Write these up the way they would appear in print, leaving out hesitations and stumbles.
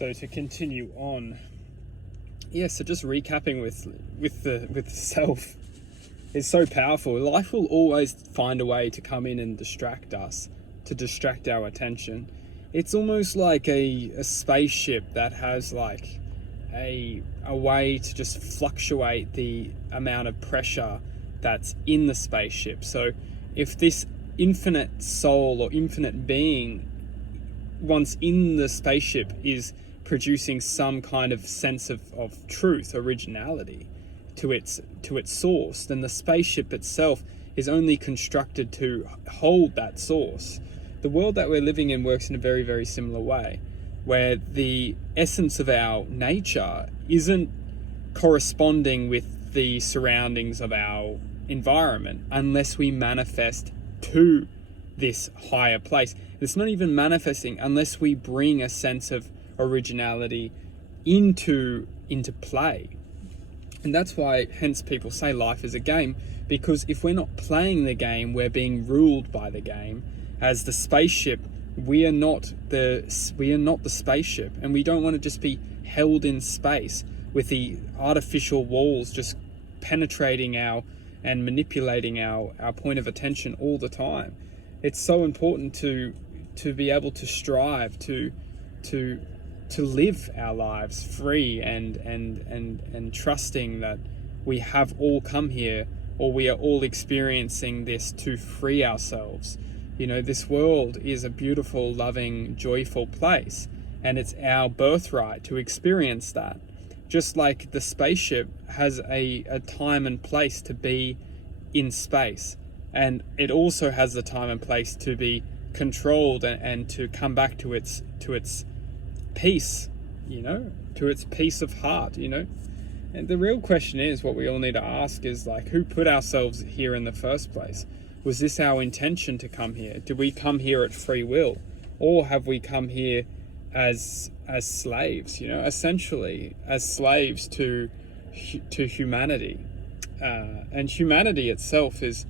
So to continue on, so just recapping with the self is so powerful. Life will always find a way to come in and distract us, to distract our attention. It's almost like a spaceship that has like a way to just fluctuate the amount of pressure that's in the spaceship. So if this infinite soul or infinite being once in the spaceship is producing some kind of sense of truth, originality to its source, then the spaceship itself is only constructed to hold that source. The world that we're living in works in a very, very similar way, where the essence of our nature isn't corresponding with the surroundings of our environment unless we manifest to this higher place. It's not even manifesting unless we bring a sense of originality into play. And that's why, hence, people say life is a game, because if we're not playing the game, we're being ruled by the game. As the spaceship, we are not the spaceship, and we don't want to just be held in space with the artificial walls just penetrating and manipulating our point of attention all the time. It's so important to be able to strive to live our lives free and trusting that we have all come here, or we are all experiencing this to free ourselves. You know, this world is a beautiful, loving, joyful place, and it's our birthright to experience that. Just like the spaceship has a time and place to be in space, and it also has the time and place to be controlled and to come back to its peace, to its peace of heart, And the real question is, what we all need to ask is, like, who put ourselves here in the first place? Was this our intention to come here? Did we come here at free will? Or have we come here as slaves, essentially as slaves to humanity? And humanity itself is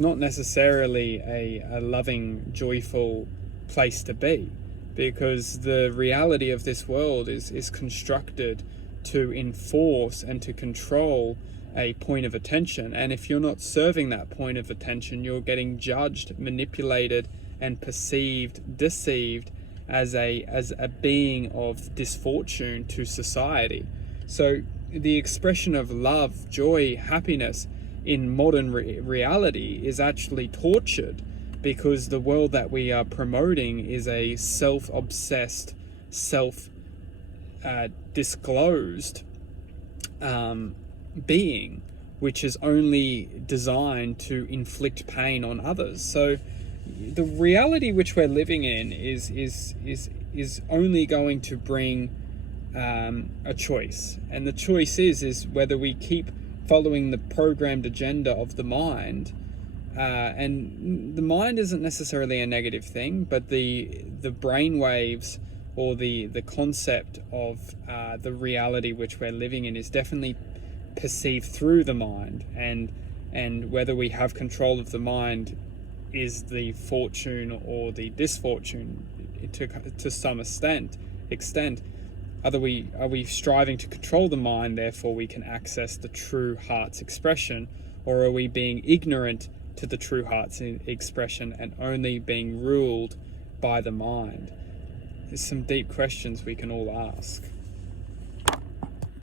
not necessarily a loving, joyful place to be, because the reality of this world is constructed to enforce and to control a point of attention. And if you're not serving that point of attention, you're getting judged, manipulated, and deceived as a being of disfortune to society. So the expression of love, joy, happiness in modern reality is actually tortured, because the world that we are promoting is a self-obsessed, self-disclosed being, which is only designed to inflict pain on others. So the reality which we're living in is only going to bring a choice, and the choice is whether we keep following the programmed agenda of the mind. And the mind isn't necessarily a negative thing, but the brain waves, or the concept of the reality which we're living in, is definitely perceived through the mind, and whether we have control of the mind is the fortune or the disfortune to some extent. Are we striving to control the mind, therefore we can access the true heart's expression, or are we being ignorant to the true heart's expression and only being ruled by the mind? There's some deep questions we can all ask.